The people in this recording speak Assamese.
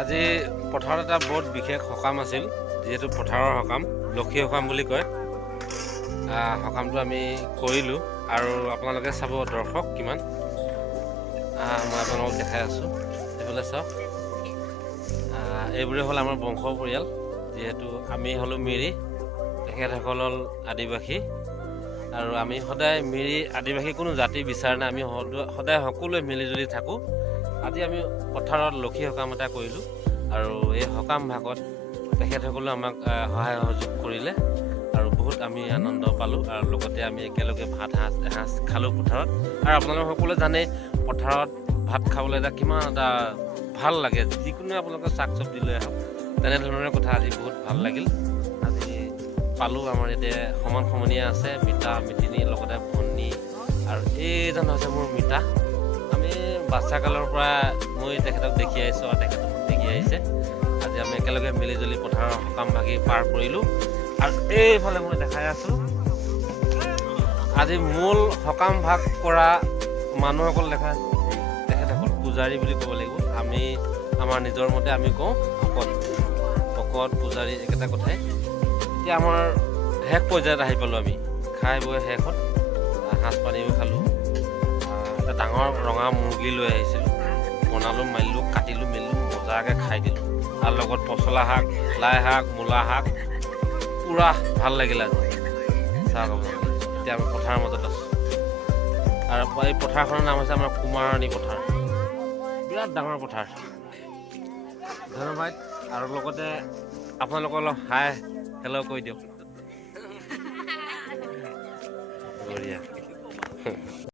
আজি পথাৰত এটা বহুত বিশেষ সকাম আছিল, যিহেতু পথাৰৰ সকাম, লক্ষী সকাম বুলি কয়। সকামটো আমি কৰিলোঁ আৰু আপোনালোকে চাব দৰ্শক কিমান। মই আপোনালোকক দেখাই আছোঁ, এইফালে চাওক। এইবোৰে হ'ল আমাৰ বংশ পৰিয়াল, যিহেতু আমি হ'লোঁ মিৰি, তেখেতসকল হ'ল আদিবাসী। আৰু আমি সদায় মিৰি আদিবাসী কোনো জাতি বিচাৰ নাই, আমি সদায় সকলোৱে মিলিজুলি থাকোঁ। আজি আমি পথাৰত লক্ষী সকাম এটা কৰিলোঁ আৰু এই সকাম ভাগত তেখেতসকলেও আমাক সহায় সহযোগ কৰিলে আৰু বহুত আমি আনন্দ পালোঁ। আৰু লগতে আমি একেলগে এসাঁজ খালোঁ পথাৰত। আৰু আপোনালোকে সকলোৱে জানে পথাৰত ভাত খাবলৈ এটা কিমান এটা ভাল লাগে, যিকোনো আপোনালোকে শাক চব্জি লৈ আহক, তেনেধৰণৰ কথা আজি বহুত ভাল লাগিল। আজি পালোঁ আমাৰ এতিয়া সমান সমনীয়া আছে, মিতা মিতিনী লগতে ভনী, আৰু এইজন হৈছে মোৰ মিতা। আমি বাচ্ছা কালৰ পৰা মই তেখেতক দেখি আহিছোঁ আৰু তেখেতক দেখি আহিছে। আজি আমি একেলগে মিলিজুলি পথাৰৰ সকাম ভাগি পাৰ কৰিলোঁ। আৰু এইফালে মই দেখাই আছোঁ, আজি মূল সকাম ভাগ কৰা মানুহসকল দেখাই আছোঁ। তেখেতসকল পূজাৰী বুলি ক'ব লাগিব। আমি আমাৰ নিজৰ মতে আমি কওঁ ভকত পূজাৰী, একেটা কথাই। এতিয়া আমাৰ শেষ পৰ্যায়ত আহি পালোঁ। আমি খাই বৈ শেষত সাঁজ পানীও খালোঁ। এটা ডাঙৰ ৰঙা মুৰ্গী লৈ আহিছিলোঁ, বনালোঁ মাৰিলোঁ, কাটিলোঁ মেলিলোঁ, মজাকৈ খাই দিলোঁ। আৰু লগত পচলা শাক, লাই শাক, মূলা শাক, পূৰা ভাল লাগিল আজি। চাওক আপোনালোকে, এতিয়া আমি পথাৰৰ মাজত আছোঁ। আৰু এই পথাৰখনৰ নাম হৈছে আমাৰ কুমাৰণী পথাৰ, বিৰাট ডাঙৰ পথাৰ। ধন্যবাদ। আৰু লগতে আপোনালোকৰ অলপ হাই হেল্ল' কৈ দিয়ক। বঢ়িয়া।